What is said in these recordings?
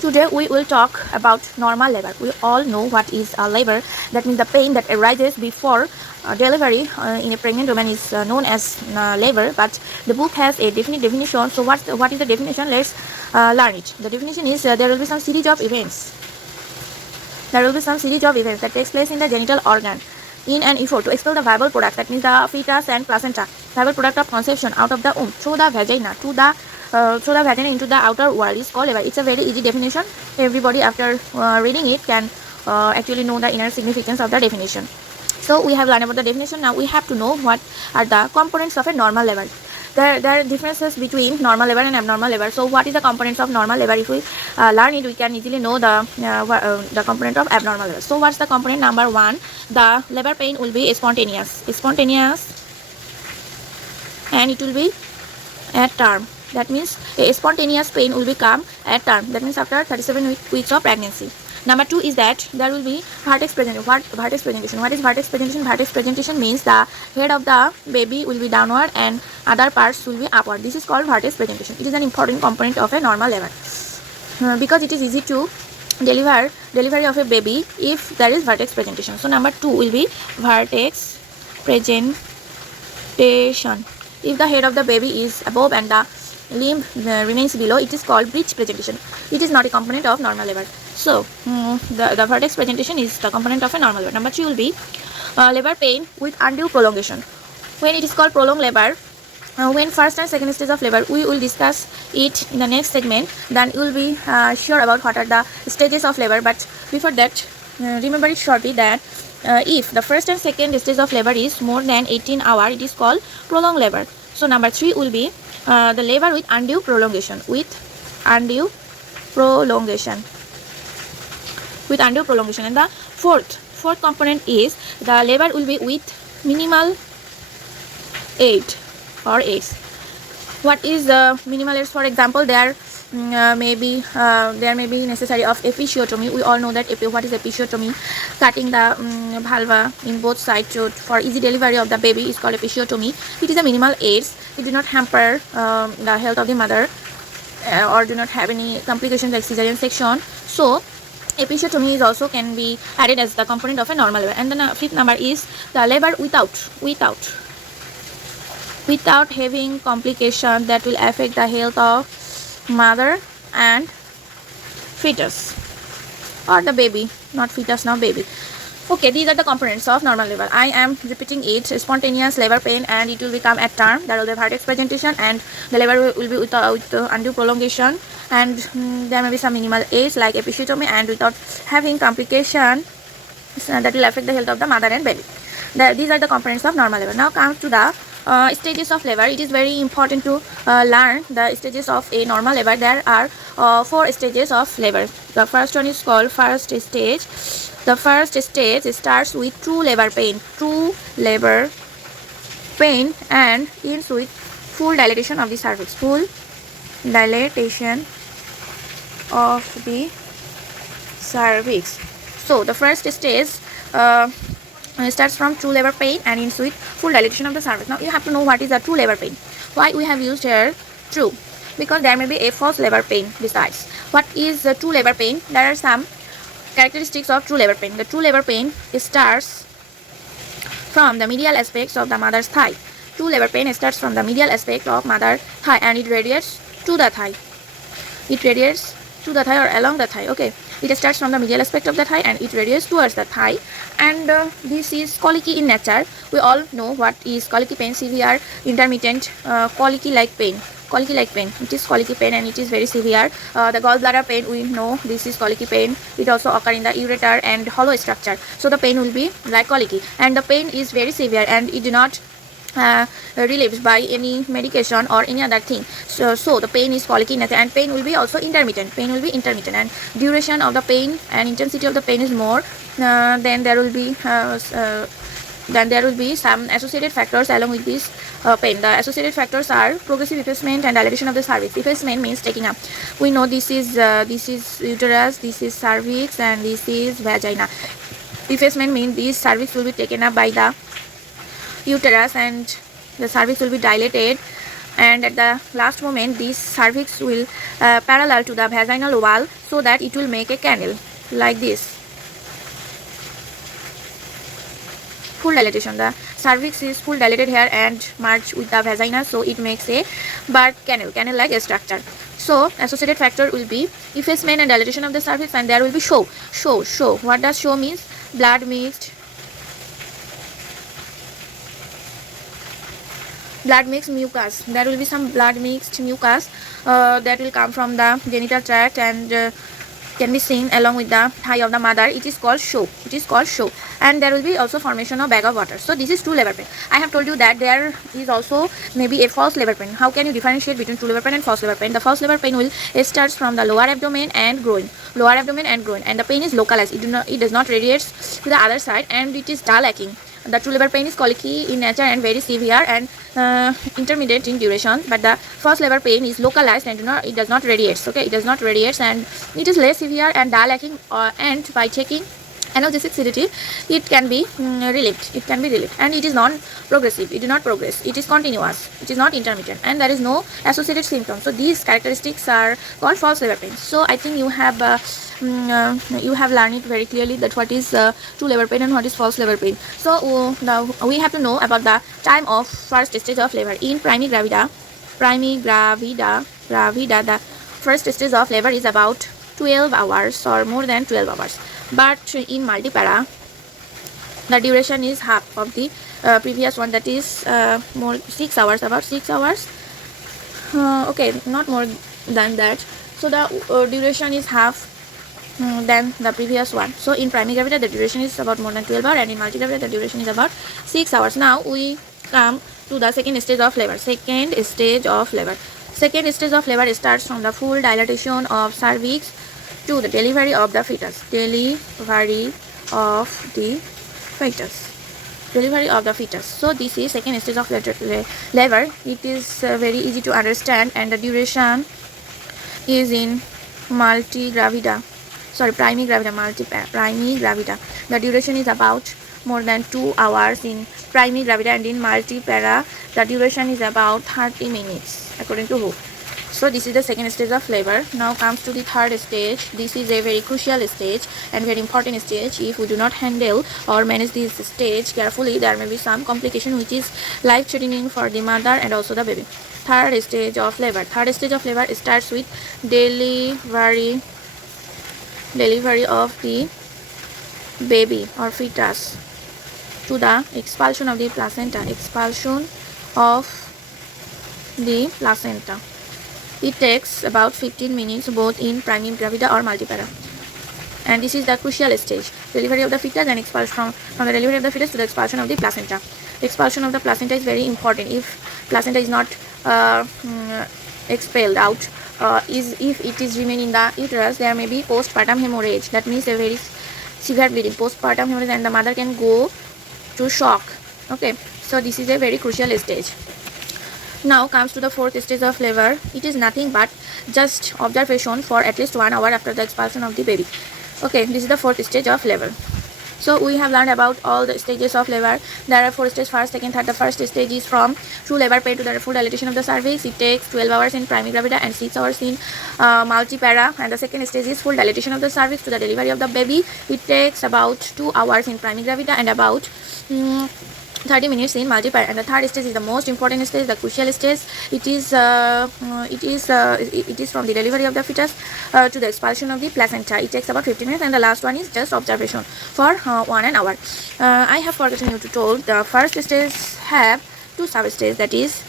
Today we will talk about normal labor. We all know what is a labor. That means the pain that arises before delivery in a pregnant woman is known as labor. But the book has a definite definition. So what is the definition? Let's learn it. The definition is there will be some series of events. There will be some series of events that takes place in the genital organ in an effort to expel the viable product, that means the fetus and placenta, viable product of conception out of the womb through the vagina through the vagina into the outer world is called labor. It's a very easy definition. Everybody after reading it can actually know the inner significance of the definition. So we have learned about the definition. Now we have to know what are the components of a normal labor. There are differences between normal labor and abnormal labor. So what is the components of normal labor? If we learn it, we can easily know the component of abnormal labor. So what's the component number one? The labor pain will be spontaneous, and it will be at term. That means a spontaneous pain will become at term. That means after 37 weeks of pregnancy. Number two is that there will be vertex presentation. What vertex presentation? What is vertex presentation? Vertex presentation means the head of the baby will be downward and other parts will be upward. This is called vertex presentation. It is an important component of a normal labor because it is easy to delivery of a baby if there is vertex presentation. So number two will be vertex presentation. If the head of the baby is above and the limb remains below, it is called breech presentation. It is not a component of normal labor. So the vertex presentation is the component of a normal labor. Number three will be labor pain with undue prolongation. When it is called prolonged labor, when first and second stage of labor, we will discuss it in the next segment. Then you will be sure about what are the stages of labor. But before that, remember it shortly that if the first and second stage of labor is more than 18 hours, it is called prolonged labor. So number three will be the labor with undue prolongation. And the fourth component is the labor will be with minimal aid or aids. What is the minimal aids? For example, there may be necessary of episiotomy. We all know that what is episiotomy. Cutting the vulva in both sides for easy delivery of the baby is called episiotomy. It is a minimal aids. It do not hamper the health of the mother or do not have any complications like cesarean section. So episiotomy is also can be added as the component of a normal labor. And the fifth number is the labor without having complications that will affect the health of mother and fetus or the baby, not fetus, now baby. Okay, these are the components of normal labor. I am repeating it: spontaneous labor pain, and it will become at term. There will be vertex presentation, and the labor will be with undue prolongation, and there may be some minimal aids like episiotomy, and without having complication that will affect the health of the mother and baby. These are the components of normal labor. Now comes to the stages of labor. It is very important to learn the stages of a normal labor. There are 4 stages of labor. The first one is called first stage. The first stage starts with true labor pain. And ends with full dilatation of the cervix. Full dilatation of the cervix. So the first stage starts from true labor pain and ends with full dilatation of the cervix. Now you have to know what is a true labor pain. Why we have used here true? Because there may be a false labor pain besides. What is the true labor pain? There are some characteristics of true labor pain. The true labor pain starts from the medial aspects of the mother's thigh. True labor pain starts from the medial aspect of mother's thigh and it radiates to the thigh. It radiates to the thigh or along the thigh. Okay, it starts from the medial aspect of the thigh and it radiates towards the thigh, and this is colicky in nature. We all know what is colicky pain: severe, intermittent, colicky like pain. It is colicky pain and it is very severe. The gallbladder pain, we know this is colicky pain. It also occurs in the ureter and hollow structure. So the pain will be like colicky, and the pain is very severe and it do not relieved by any medication or any other thing. So the pain is colicky in nature, and pain will be also intermittent. And duration of the pain and intensity of the pain is more. Then there will be some associated factors along with this pain. The associated factors are progressive effacement and dilatation of the cervix. Effacement means taking up. We know this is uterus, this is cervix, and this is vagina. Effacement means this cervix will be taken up by the uterus and the cervix will be dilated, and at the last moment this cervix will parallel to the vaginal wall so that it will make a canal like this. Full dilatation. The cervix is full dilated here and merged with the vagina, so it makes a birth canal like a structure. So associated factor will be effacement and dilatation of the cervix, and there will be show. What does show means? Blood mixed mucus. There will be some blood mixed mucus that will come from the genital tract and can be seen along with the thigh of the mother. It is called show. And there will be also formation of bag of water. So this is true labor pain. I have told you that there is also maybe a false labor pain. How can you differentiate between true labor pain and false labor pain? The false labor pain will start from the lower abdomen and groin, and the pain is localized. It does not radiate to the other side, and it is dull aching. The true labor pain is colicky in nature and very severe and intermediate in duration, but the false labor pain is localized and it does not radiate. Okay, it does not radiate and it is less severe and dull aching, and by taking analgesic sedative it can be relieved. And it is non-progressive. It do not progress. It is continuous. It is not intermittent, and there is no associated symptoms. So these characteristics are called false labor pain. So I think you have learned it very clearly that what is true labor pain and what is false labor pain. So now we have to know about the time of first stage of labor. In primigravida, the first stage of labor is about 12 hours or more than 12 hours. But in multipara, the duration is half of the previous one, that is more 6 hours, about 6 hours. Okay, not more than that. So the duration is half than the previous one. So in primigravida the duration is about more than 12 hours, and in multigravida the duration is about 6 hours. Now we come to the second stage of labor. Second stage of labor starts from the full dilatation of cervix to the delivery of the fetus. So this is second stage of labor. It is very easy to understand, and the duration is in primigravida. The duration is about more than 2 hours in primigravida, and in multipara the duration is about 30 minutes according to WHO. So this is the second stage of labor. Now comes to the third stage. This is a very crucial stage and very important stage. If we do not handle or manage this stage carefully, there may be some complication which is life-threatening for the mother and also the baby. Third stage of labor starts with delivery of the baby or fetus to the expulsion of the placenta. It takes about 15 minutes both in primigravida or multipara. And this is the crucial stage. Delivery of the fetus and expulsion from the delivery of the fetus to the expulsion of the placenta. Expulsion of the placenta is very important. If placenta is not expelled out, if it is remain in the uterus, there may be postpartum hemorrhage. That means a very severe bleeding, postpartum hemorrhage, and the mother can go to shock. Okay, so this is a very crucial stage. Now comes to the fourth stage of labor. It is nothing but just observation for at least 1 hour after the expulsion of the baby. Okay, this is the fourth stage of labor. So we have learned about all the stages of labor. There are 4 stages: first, second, third. The first stage is from true labor pain to the full dilatation of the cervix. It takes 12 hours in primigravida and 6 hours in multipara. And the second stage is full dilatation of the cervix to the delivery of the baby. It takes about 2 hours in primigravida and about 30 minutes in multipara. And the third stage is the most important stage, the crucial stage. It is from the delivery of the fetus to the expulsion of the placenta. It takes about 15 minutes, and the last one is just observation for 1 hour. I have forgotten you to told the first stage have 2 sub-stages, that is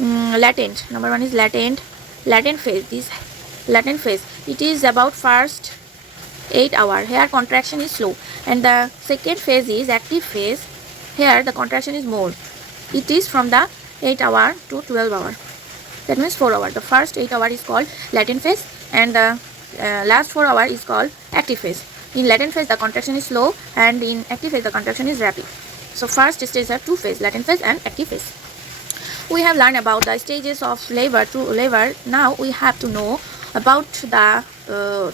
latent. Number 1 is latent phase. This latent phase, it is about first 8 hours. Here contraction is slow, and the second phase is active phase. Here the contraction is more. It is from the 8 hour to 12 hour. That means 4 hours. The first 8 hours is called latent phase, and the last 4 hours is called active phase. In latent phase the contraction is slow, and in active phase the contraction is rapid. So first stage have 2 phases, latent phase and active phase. We have learned about the stages of labor to labor. Now we have to know about the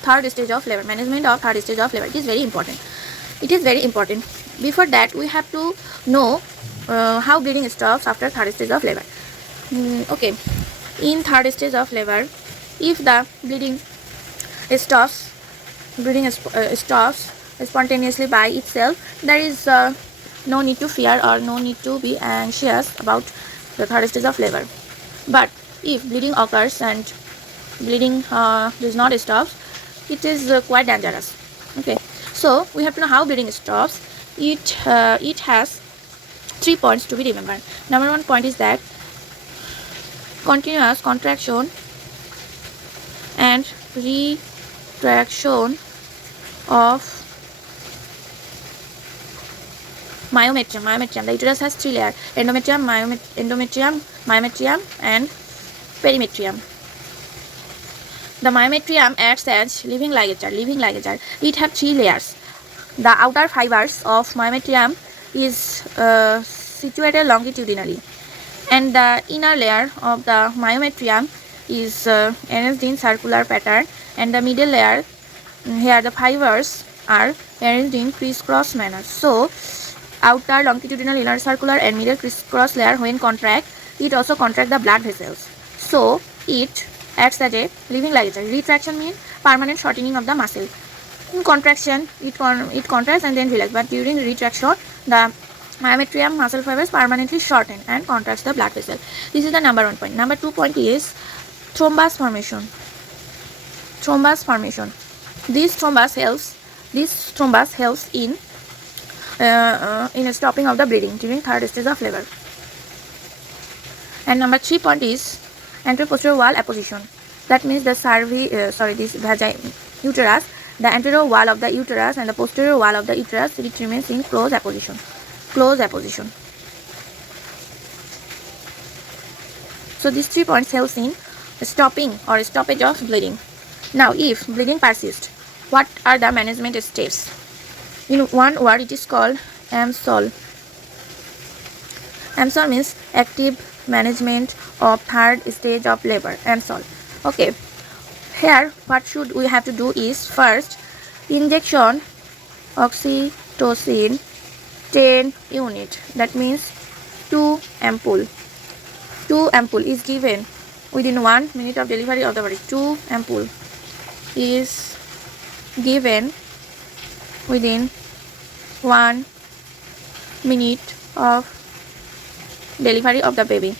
third stage of labor, management of third stage of labor. It is very important. Before that, we have to know how bleeding stops after third stage of labor. Okay, In third stage of labor, if the bleeding stops stops spontaneously by itself, there is no need to fear or no need to be anxious about the third stage of labor. But if bleeding occurs and bleeding does not stop, it is quite dangerous. Okay, so we have to know how bleeding stops. It has 3 points to be remembered. Number 1 point is that continuous contraction and retraction of myometrium. The uterus has 3 layers: endometrium, myometrium, and perimetrium. The myometrium acts as living ligature. It has 3 layers. The outer fibers of myometrium is situated longitudinally, and the inner layer of the myometrium is arranged in circular pattern, and the middle layer, here the fibers are arranged in crisscross manner. So outer longitudinal, inner circular, and middle crisscross layer, when contract, it also contract the blood vessels. So it acts as a living ligature. Retraction means permanent shortening of the muscle. In contraction, it contracts and then relax, but during retraction, the myometrium muscle fibers permanently shorten and contracts the blood vessel. This is the number 1 point. Number 2 point is thrombus formation. This thrombus helps in stopping of the bleeding during third stage of labor. And number 3 point is anterior-posterior wall apposition. That means the uterus, the anterior wall of the uterus and the posterior wall of the uterus, which remains in close apposition. So these 3 points helps in stopping or stoppage of bleeding. Now, if bleeding persists, what are the management steps? In one word, it is called AMSOL. AMSOL means active management of third stage of labor. AMSOL. Okay. Here, what should we have to do is, first, injection oxytocin 10 unit. That means 2 ampoule. 2 ampoule is given within 1 minute of delivery of the body. 2 ampoule is given within 1 minute of delivery of the baby.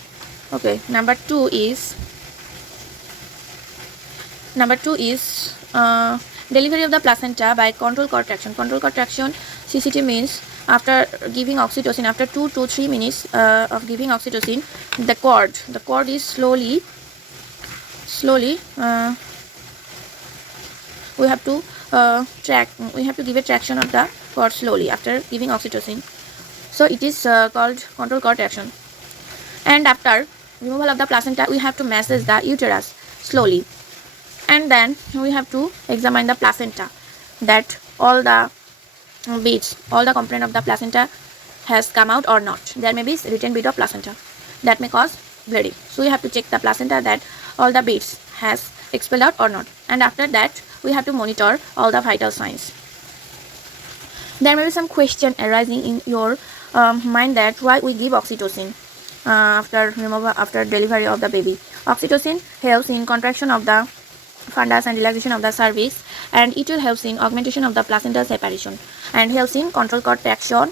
Okay. Number 2 is delivery of the placenta by control contraction. Control contraction, CCT, means after giving oxytocin, after 2 to 3 minutes of giving oxytocin, the cord is slowly we have to give a traction of the cord slowly after giving oxytocin. So it is called control contraction. And after removal of the placenta, we have to massage the uterus slowly, and then we have to examine the placenta, that all the bits, all the component of the placenta has come out or not. There may be written bit of placenta that may cause bleeding. So we have to check the placenta that all the bits has expelled out or not. And after that, we have to monitor all the vital signs. There may be some question arising in your mind that why we give oxytocin after delivery of the baby. Oxytocin helps in contraction of the fundus and relaxation of the cervix, and it will help in augmentation of the placental separation and helps in control contraction,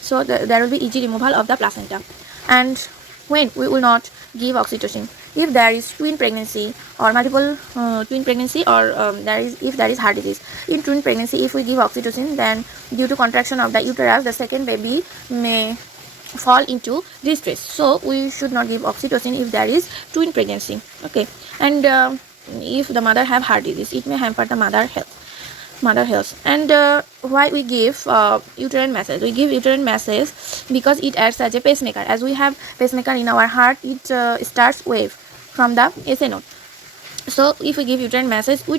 so there will be easy removal of the placenta. And when we will not give oxytocin, if there is twin pregnancy or multiple twin pregnancy, or if there is heart disease. In twin pregnancy, if we give oxytocin, then due to contraction of the uterus, the second baby may fall into distress. So we should not give oxytocin if there is twin pregnancy. Okay. And if the mother have heart disease, it may hamper the mother health. And why we give uterine massage? We give uterine massage because it acts as a pacemaker. As we have pacemaker in our heart, it starts wave from the SA node. So if we give uterine massage, we